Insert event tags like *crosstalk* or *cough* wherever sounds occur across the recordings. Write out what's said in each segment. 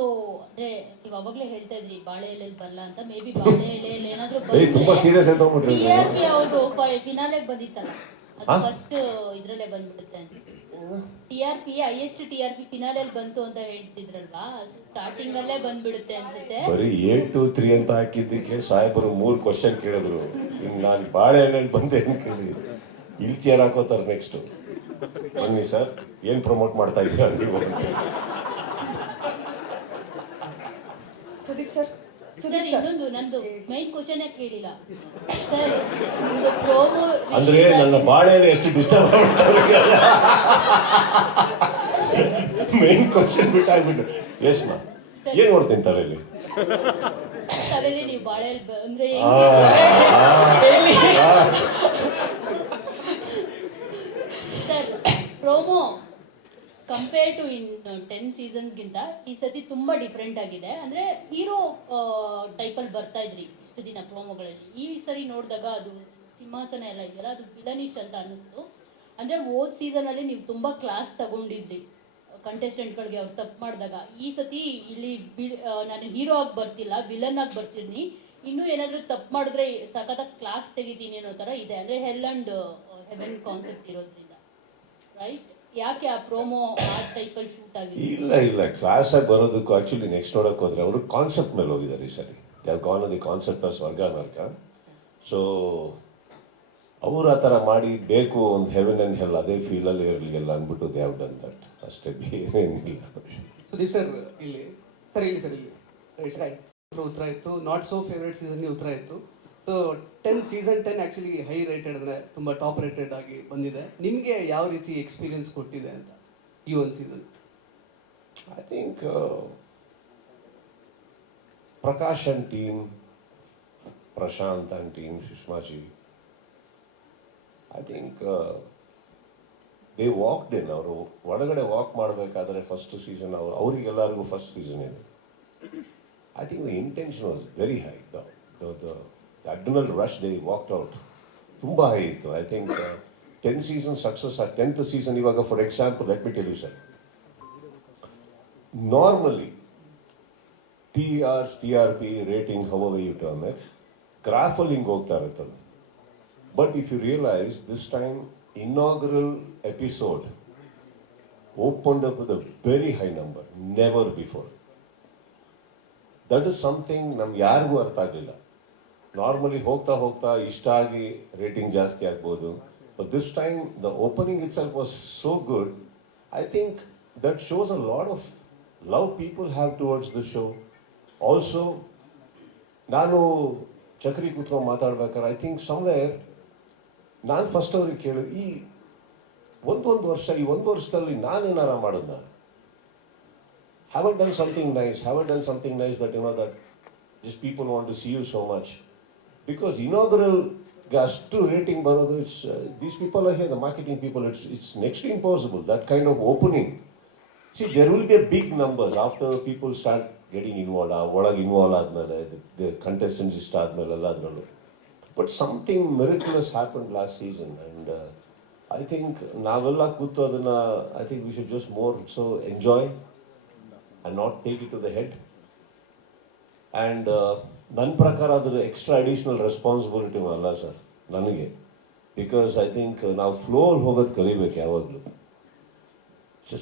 So ಅಂದ್ರೆ ನೀವು ಅವಾಗ್ಲೇ ಹೇಳ್ತಾ ಇದ್ರಿ ಬಾಳೆ ಎಲೆಯಲ್ಲಿ ಬರಲ್ಲ ಅಂತ. ಮೇ ಬಿ *laughs* ಬಾಳೆ ಎಲೆಯಲ್ಲಿ ಏನಾದ್ರೂ ತುಂಬಾ ಸೀರಿಯಸ್ ಆಗಿ ತಗೊಂಡ್ಬಿಟ್ರಿ ಟಿ ಆರ್ ಪಿ ಅವ್ರದ್ದು ಫಿನಾಲೆಗೆ ಬಂದಿತ್ತಲ್ಲ. ಅದು ಫಸ್ಟ್ ಇದ್ರಲ್ಲೇ ಬಂದ್ಬಿಡುತ್ತೆ ಅಂತ. T R P highest T R P ಫಿನಾಲೆಯಲ್ಲಿ ಬಂತು ಅಂತ ಹೇಳ್ತಿದ್ರಲ್ವಾ? ಸ್ಟಾರ್ಟಿಂಗ್ ಅಲ್ಲೇ ಬಂದ್ಬಿಡುತ್ತೆ ಅನ್ಸುತ್ತೆ. ಬರೀ ಏಟ್ ಟು ತ್ರೀ ಅಂತ ಹಾಕಿದ್ದಕ್ಕೆ ಸಾಹೇಬರು ಮೂರು ಕ್ವಶನ್ ಕೇಳಿದ್ರು. ಇನ್ನು ನಾನು ಬಾಳೆ ಎಲೆಯಲ್ಲಿ ಬಂದೆ ಅಂತ ಕೇಳಿ. ಇಲ್ಲಿ ಚೇರ್ ಹಾಕೋತಾರೆ ನೆಕ್ಸ್ಟ್ ಬನ್ನಿ ಸರ್ ಏನ್ ಪ್ರಮೋಟ್ ಮಾಡ್ತಾ ಇದ್ದೀರಾ ನೀವು ಅಂತ. Sudeep sir sir Sudeep sir. ಇನ್ನೊಂದು ನಂದು ಮೈನ್ ಕ್ವಶನ್ ಕೇಳಿಲ್ಲ? ಸರ್ ಇದು ಪ್ರೋಮೋ ಅಂದ್ರೆ ನನ್ನ ಬಾಳೆಯಲ್ಲಿ ಎಷ್ಟು ಡಿಸ್ಟರ್ಬ್ ಆಗ್ಬಿಟ್ಟು ಮೇನ್ ಕ್ವಶನ್ ಬಿಟ್ಟಾಗ್ಬಿಟ್ಟು. ರೇಷ್ಮಾ ಮಾ ಏನ್ ನೋಡ್ತೀನಿ ತಲೆಯಲ್ಲಿ? ಇಲ್ಲಿ ನೀವು ಬಾಳೆ ಎಲೆ ಬ- ಅಂದ್ರೆ ಆ, ಆ, ಆ. Sir promo compare to in ten ಸೀಸನ್ಸ್ಗಿಂತ ಈ ಸತಿ ತುಂಬಾ ಡಿಫ್ರೆಂಟ್ ಆಗಿದೆ. ಅಂದ್ರೆ ಹೀರೋ ಟೈಪಲ್ಲಿ ಬರ್ತಾ ಇದ್ರಿ ಇಷ್ಟು ದಿನ ಪ್ರೋಮೋಗಳಲ್ಲಿ ಈ ಸರಿ ನೋಡಿದಾಗ ಅದು ಸಿಂಹಾಸನ ಎಲ್ಲ ಇದೆಯಲ್ಲ, ಅದು ವಿಲನಿಸ್ಟ್ ಅಂತ ಅನ್ನಿಸ್ತು. ಅಂದ್ರೆ ಹೋದ ಸೀಸನ್ ಅಲ್ಲಿ ನೀವು ತುಂಬಾ ಕ್ಲಾಸ್ ತಗೊಂಡಿದ್ರಿ. ಕಂಟೆಸ್ಟೆಂಟ್ಗಳಿಗೆ ಅವ್ರು ತಪ್ಪು ಮಾಡಿದಾಗ. ಈ ಸತಿ ಇಲ್ಲಿ ನಾನು ಹೀರೋ ಆಗಿ ಬರ್ತಿಲ್ಲ ವಿಲನ್ ಆಗಿ ಬರ್ತಿದ್ದೀನಿ ಇನ್ನೂ ಏನಾದರೂ ತಪ್ಪು ಮಾಡಿದ್ರೆ ಸಖತ್ತಾಗಿ ಕ್ಲಾಸ್ ತೆಗಿತೀನಿ ಅನ್ನೋ ಥರ ಇದೆ. ಅಂದರೆ ಹೆಲ್ ಅಂಡ್ ಹೆವೆನ್ ಕಾನ್ಸೆಪ್ಟ್ ಇರೋದ್ರಿಂದ. ರೈಟ್ ಯಾಕೆ ಆ ಪ್ರೋಮೋ ಆ ಟೈಪಲ್ಲಿ ಶೂಟ್ ಆಗಿದೆ ಇಲ್ಲ ಇಲ್ಲ. ಕ್ಲಾಸ್ ಆಗಿ ಬರೋದಕ್ಕೂ ಆಕ್ಚುಲಿ ನೆಕ್ಸ್ಟ್ ನೋಡಕ್ಕೆ ಹೋದ್ರೆ ಅವರು ಕಾನ್ಸೆಪ್ಟ್ ಮೇಲೆ ಹೋಗಿದ್ದಾರೆ ಈ ಸರಿ. They gone the concept of ಸ್ವರ್ಗ ನರ್ಕ ಸೊ ಅವರು ಆ ಥರ ಮಾಡಿ ಬೇಕು ಒಂದು ಹೆವೆನ್ ಅಂಡ್ ಹೆಲ್ ಅದೇ ಫೀಲಲ್ಲಿ ಇರಲಿ ಎಲ್ಲ ಅಂದ್ಬಿಟ್ಟು ದೇ ಹ್ಯಾವ್ ಡನ್ ದಟ್ ಅಷ್ಟೇ ಬೇರೇನಿಲ್ಲ. ಸುದೀಪ್ ಸರ್ ಇಲ್ಲಿ. ಸರಿ ಇಲ್ಲಿ ಸರಿ ಇಲ್ಲಿ. ರೈಟ್ ರೈಟ್ ಉತ್ತರ ಇತ್ತು. ನಾಟ್ ಸೋ ಫೇವ್ರೇಟ್ ಸೀಸನ್ಗೆ ಉತ್ತರ ಇತ್ತು. So ten season ten actually high rated ಅಂದರೆ ತುಂಬ ಟಾಪ್ ರೇಟೆಡ್ ಆಗಿ ಬಂದಿದೆ. ನಿಮಗೆ ಯಾವ ರೀತಿ ಎಕ್ಸ್ಪೀರಿಯನ್ಸ್ ಕೊಟ್ಟಿದೆ ಅಂತ ಈ ಒಂದು season I think Prakash and team Prashant and team Sushmaji I think they walk they walked in. ಅವರು ಒಳಗಡೆ ವಾಕ್ ಮಾಡಬೇಕಾದ್ರೆ ಫಸ್ಟ್ ಸೀಸನ್ ಅವರು, ಅವರಿಗೆಲ್ಲರಿಗೂ ಫಸ್ಟ್ ಸೀಸನ್ ಇದೆ. I think the intention was very high the adrenal rush they walked out ತುಂಬ high ಇತ್ತು. I think ten season success ಆ tenth season ಇವಾಗ for example let me tell you sir normally TR, TRP rating, however you term it, ಗ್ರಾಫಲ್ಲಿ ಹಿಂಗೆ ಹೋಗ್ತಾ ಇರುತ್ತದೆ. But if you realise this time inaugural episode opened up with a very high number never before that is something ನಮ್ಗೆ ಯಾರಿಗೂ ಅರ್ಥ ಆಗಲಿಲ್ಲ normally ಹೋಗ್ತಾ ಹೋಗ್ತಾ ಇಷ್ಟ ಆಗಿ ರೇಟಿಂಗ್ ಜಾಸ್ತಿ ಆಗ್ಬೋದು but this time the opening itself was so good I think that shows a lot of love people have towards the show also ನಾನು ಚಕ್ರಿ ಕೂತ್ಕೊಂಡು ಮಾತಾಡ್ಬೇಕಾದ್ರೆ ಐ ಥಿಂಕ್ ಸಮ್ವೇರ್ ನಾನು ಫಸ್ಟ್ ಅವ್ರಿಗೆ ಕೇಳು, ಈ ಒಂದೊಂದು ವರ್ಷ, ಈ ಒಂದು ವರ್ಷದಲ್ಲಿ ನಾನು ಮಾಡೋದ have done something nice? Have done something nice that, you know, that just people want to see you so much? Because inaugural ಅಷ್ಟು ರೇಟಿಂಗ್ ಬರೋದು it's these people are here the marketing people it's it's next impossible that kind of opening see there will be a big numbers after people start getting involve ಆ ಒಳಗೆ involve ಆದಮೇಲೆ contestants ಇಷ್ಟ ಆದಮೇಲೆ ಎಲ್ಲ ಅದರಲ್ಲೂ but something miraculous happen last season and I think ನಾವೆಲ್ಲ ಕೂತು ಅದನ್ನು I think we should just more so enjoy and not take it to the head. And ನನ್ನ ಪ್ರಕಾರ ಅದರ ಎಕ್ಸ್ಟ್ರಾ ಅಡಿಷನಲ್ ರೆಸ್ಪಾನ್ಸಿಬಿಲಿಟಿ ಅಲ್ಲ ಸರ್ ನನಗೆ. ಬಿಕಾಸ್ ಐ ಥಿಂಕ್ ನಾವು ಫ್ಲೋಲ್ಲಿ ಹೋಗೋದು ಕಲಿಬೇಕು ಯಾವಾಗಲೂ.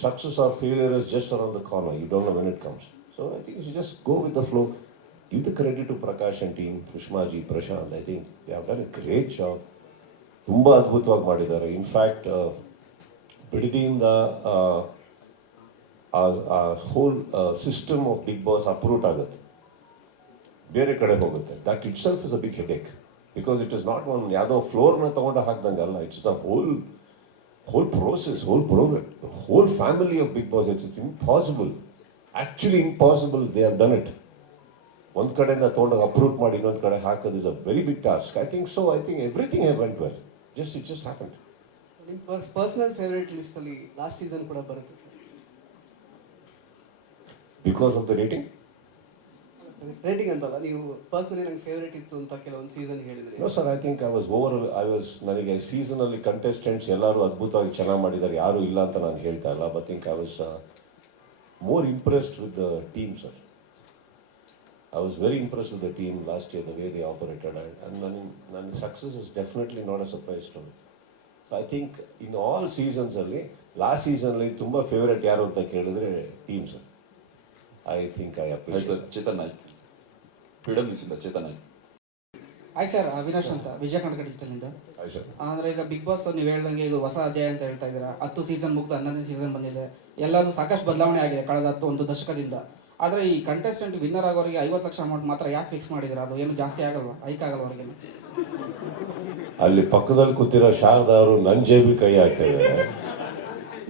Success or failure is just around the corner you don't know when it comes so I think you just go with the flow give the credit to Prakash and team, Pushmaji, Prashant. I think they have done. ತುಂಬ ಅದ್ಭುತವಾಗಿ ಮಾಡಿದ್ದಾರೆ. In fact ಬಿಡದಿಯಿಂದ ಆ whole system of Bigg Boss uproot ಆಗುತ್ತೆ. ಬೇರೆ ಕಡೆ ಹೋಗುತ್ತೆ. That itself is a big headache because it is not one ಯಾವುದೋ ಫ್ಲೋರ್ನ ತಗೊಂಡು ಹಾಕ್ದಂಗೆ ಅಲ್ಲ it's a whole whole process whole programme whole family of Bigg Boss it's it's impossible actually impossible they have done it ಒಂದ್ ಕಡೆಯಿಂದ ತೊಗೊಂಡಾಗ approve ಮಾಡಿ ಇನ್ನೊಂದು ಕಡೆ ಹಾಕೋದು is a very big task I think so I think everything have went well just it just happen ನಿಮ್ಮ personal favourite ಲಿಸ್ಟಲ್ಲಿ last season ಕೂಡ ಬರುತ್ತೆ sir because of the rating rating ಅಂತಲ್ಲ ನೀವು ಪರ್ಸನಲಿ ನಂಗೆ ಫೇವರೇಟ್ ಇತ್ತು ಅಂತ ಕೆಲವೊಂದು ಸೀಸನ್ ಹೇಳಿದ್ರಿ. No sir I think I was over I was ನನಗೆ ಸೀಸನ್ ಅಲ್ಲಿ ಕಂಟೆಸ್ಟೆಂಟ್ಸ್ ಎಲ್ಲರೂ ಅದ್ಭುತವಾಗಿ ಚೆನ್ನಾಗಿ ಮಾಡಿದ್ದಾರೆ ಯಾರು ಇಲ್ಲ ಅಂತ ನಾನು ಹೇಳ್ತಾ ಇಲ್ಲ but think I was more impressed with the team sir I was very impress with the team last year the way they operated and, ನನ್ನ ನನಗೆ ನನಗೆ success is definitely a surprise to I think in all seasons ಅಲ್ಲಿ last season ಅಲ್ಲಿ ತುಂಬಾ favourite ಯಾರು ಅಂತ ಕೇಳಿದ್ರೆ team sir I think I appreciate sir Chetan Naik freedom miss ಇಂದ ಚೇತನ್ ಹಾಯ್ ಸರ್ ಅವಿನಾಶ್ ಅಂತ ವಿಜಯ ಕರ್ನಾಟಕ ಡಿಜಿಟಲಿಂದ ಅಂದ್ರೆ ಈಗ ಬಿಗ್ ಬಾಸ್ ನೀವು ಹೇಳ್ದಂಗೆ ಇದು ಹೊಸ ಅಧ್ಯಾಯ ಅಂತ ಹೇಳ್ತಾ ಇದ್ದೀರಾ. ಹತ್ತು ಸೀಸನ್ ಮುಗ್ದು ಹನ್ನೊಂದನೇ ಸೀಸನ್ ಬಂದಿದೆ. ಎಲ್ಲದೂ ಸಾಕಷ್ಟು ಬದಲಾವಣೆ ಆಗಿದೆ ಕಳೆದ ಹತ್ತು ಒಂದು ದಶಕದಿಂದ. ಆದ್ರೆ ಈ ಕಂಟೆಸ್ಟೆಂಟ್ ವಿನ್ನರ್ ಆಗೋರಿಗೆ ಐವತ್ತು ಲಕ್ಷ ಅಮೌಂಟ್ ಮಾತ್ರ ಯಾಕೆ ಫಿಕ್ಸ್ ಮಾಡಿದ್ರು? ಅದು ಏನು ಜಾಸ್ತಿ ಆಗಲ್ವಾ? ಹೈಕ್ ಆಗಲ್ವಾ ಅವರಿಗೆ? ಅಲ್ಲಿ ಪಕ್ಕದಲ್ಲಿ ಕೂತಿರೋ ಶಾರದಾ ಅವರು ನನ್ನ ಜೇಬಿ ಕೈ ಹಾಕ್ತಾ ಇದ್ದಾರೆ.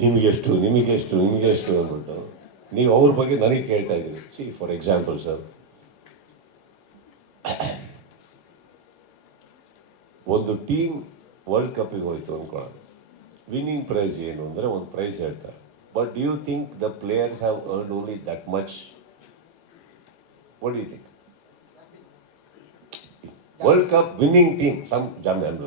ನಿಮಗೆಷ್ಟು ನಿಮಗೆಷ್ಟು ನಿಮಗೆಷ್ಟು ಅಂದ್ಬಿಟ್ಟು. ನೀವು ಅವ್ರ ಬಗ್ಗೆ ನನಗೆ ಕೇಳ್ತಾ ಇದ್ದೀರಿ. ಸಿ ಫಾರ್ ಎಕ್ಸಾಂಪಲ್ ಸರ್ *coughs* ಒಂದು ಟೀಮ್ ವರ್ಲ್ಡ್ ಕಪ್ಪಿಗೆ ಹೋಯ್ತು ಅಂದ್ಕೊಳ್ಳೋಣ ವಿನ್ನಿಂಗ್ ಪ್ರೈಸ್ ಏನು ಅಂದರೆ ಒಂದು ಪ್ರೈಸ್ ಹೇಳ್ತಾರೆ. But you think the players have earn only that much what you think world cup winning team some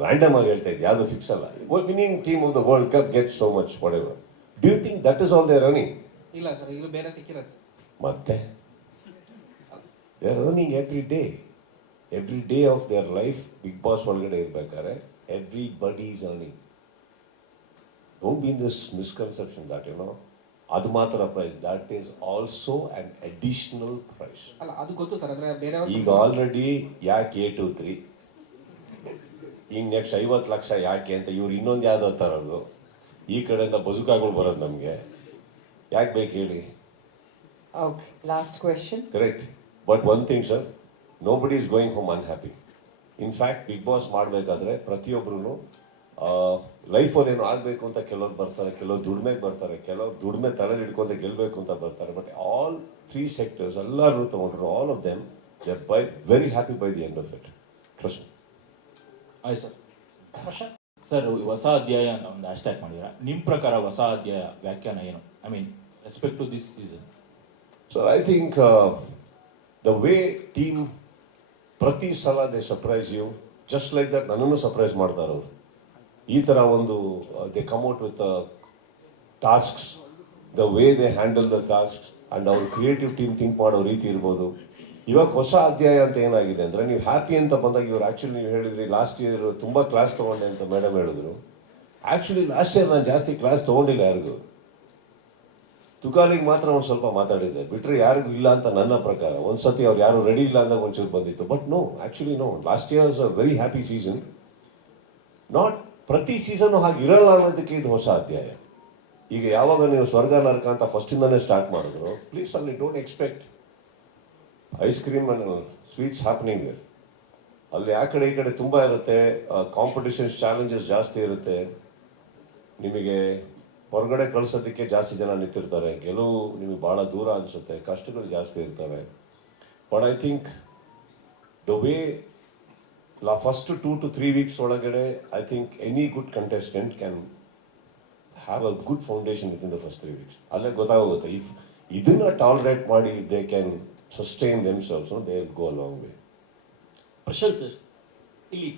random ಆಗಿ ಹೇಳ್ತಾ ಇದ್ದೆ ಯಾವುದು ಫಿಕ್ಸ್ ಅಲ್ಲ. Winning team of the world cup get so much whatever do you think that is all they running ಇಲ್ಲ sir ಬೇರೆ ಸಿಕ್ಕಿರತ್ತೆ. ಮತ್ತೆ? They are running every day every day of their life Bigg Boss ಒಳಗಡೆ ಇರ್ಬೇಕಾದ್ರೆ everybody is earning don't be this misconception that you know ಅದು ಮಾತ್ರ prize that is also an additional prize ಅಲ್ಲ ಅದು ಗೊತ್ತು ಸರ್ ಅಂದ್ರೆ ಬೇರೆ ಈಗ ಆಲ್ರೆಡಿ ಯಾಕೆ ಏ ಟು ತ್ರೀ? ಈಗ ನೆಕ್ಸ್ಟ್ ಐವತ್ತು ಲಕ್ಷ ಯಾಕೆ ಅಂತ ಇವ್ರು ಇನ್ನೊಂದು ಯಾವ್ದೋ ತರೋದು ಈ ಕಡೆಯಿಂದ ಬದುಕಾಗಳು ಬರೋದು ನಮಗೆ. ಯಾಕೆ ಬೇಕು ಹೇಳಿ? Okay last question correct but one thing sir nobody is going home unhappy in fact Bigg Boss ಮಾಡಬೇಕಾದ್ರೆ ಪ್ರತಿಯೊಬ್ಬರು ಲೈಫಲ್ಲಿ ಏನೋ ಆಗಬೇಕು ಅಂತ ಕೆಲವ್ರು ಬರ್ತಾರೆ ಕೆಲವ್ರು ದುಡಿಮೆಗೆ ಬರ್ತಾರೆ ಕೆಲವ್ರು ದುಡಿಮೆ ತಲೆಯಲ್ಲಿ ಹಿಡ್ಕೊಂತ ಗೆಲ್ಲಬೇಕು ಅಂತ ಬರ್ತಾರೆ ಬಟ್ ಆಲ್ ತ್ರೀ ಸೆಕ್ಟರ್ಸ್ ಎಲ್ಲರೂ ತೊಗೊಂಡ್ರು all of them they are by very happy by the end of it trust ಆಯ್ತು ಸರ್ ಸರ್ ಹೊಸ ಅಧ್ಯಾಯ ಅಂತ ಒಂದು ಹ್ಯಾಶ್ಟ್ಯಾಗ್ ಮಾಡಿದ್ರ ನಿಮ್ಮ ಪ್ರಕಾರ ಹೊಸ ಅಧ್ಯಾಯ ವ್ಯಾಖ್ಯಾನ ಏನು? I mean respect to this season sir I think the way team team ಪ್ರತಿ ಸಲ they surprise you just like that ನನ್ನನ್ನು ಸರ್ಪ್ರೈಸ್ ಮಾಡ್ತಾರೆ ಅವರು. ಈ ಥರ ಒಂದು they come out with tasks the way they handle the task and ಅವ್ರ creative team think ಮಾಡೋ ರೀತಿ ಇರ್ಬೋದು. ಇವಾಗ ಹೊಸ ಅಧ್ಯಾಯ ಅಂತ ಏನಾಗಿದೆ ಅಂದರೆ, ನೀವು ಹ್ಯಾಪಿ ಅಂತ ಬಂದಾಗ ಇವ್ರು ಆ್ಯಕ್ಚುಲಿ ನೀವು ಹೇಳಿದ್ರಿ ಲಾಸ್ಟ್ ಇಯರ್ ತುಂಬ ಕ್ಲಾಸ್ ತೊಗೊಂಡೆ ಅಂತ ಮೇಡಮ್ ಹೇಳಿದ್ರು. ಆ್ಯಕ್ಚುಲಿ ಲಾಸ್ಟ್ ಇಯರ್ ನಾನು ಜಾಸ್ತಿ ಕ್ಲಾಸ್ ತೊಗೊಂಡಿಲ್ಲ ಯಾರಿಗೂ. ತುಕಾಲಿಗೆ ಮಾತ್ರ ಒಂದು ಸ್ವಲ್ಪ ಮಾತಾಡಿದ್ದೆ. ಬಿಟ್ಟರೆ ಯಾರಿಗೂ ಇಲ್ಲ ಅಂತ ನನ್ನ ಪ್ರಕಾರ. ಒಂದ್ಸತಿ ಅವ್ರು ಯಾರು ರೆಡಿ ಇಲ್ಲ ಅಂದಾಗ ಒಂಚೂರು ಬಂದಿತ್ತು. But no actually no last years a very happy season not ಪ್ರತಿ ಸೀಸನ್ ಹಾಗೆ ಇರಲ್ಲ ಅನ್ನೋದಕ್ಕೆ ಇದು ಹೊಸ ಅಧ್ಯಾಯ. ಈಗ ಯಾವಾಗ ನೀವು ಸ್ವರ್ಗ ನರಕ ಅಂತ ಫಸ್ಟಿಂದನೇ ಸ್ಟಾರ್ಟ್ ಮಾಡಿದ್ರು ಪ್ಲೀಸ್ ಅಲ್ಲಿ don't expect ice cream and sweets happening ಅಲ್ಲಿ ಆ ಕಡೆ ಈ ಕಡೆ ತುಂಬ ಇರುತ್ತೆ. ಕಾಂಪಿಟೇಷನ್ಸ್ ಚಾಲೆಂಜಸ್ ಜಾಸ್ತಿ ಇರುತ್ತೆ. ನಿಮಗೆ ಹೊರಗಡೆ ಕಳಿಸೋದಕ್ಕೆ ಜಾಸ್ತಿ ಜನ ನಿಂತಿರ್ತಾರೆ. ಗೆಲುವು ನಿಮಗೆ ಭಾಳ ದೂರ ಅನಿಸುತ್ತೆ. ಕಷ್ಟಗಳು ಜಾಸ್ತಿ ಇರ್ತವೆ. But I think the way law first two to three weeks ಒಳಗಡೆ I think any good contestant can have a good foundation within the first three weeks ಅಲ್ಲೇ ಗೊತ್ತಾಗುತ್ತೆ ಇಫ್ ಇದನ್ನ ಟಾಲರೇಟ್ ಮಾಡಿ they can sustain themselves they go long way Prashanth sir, ಇಲ್ಲಿ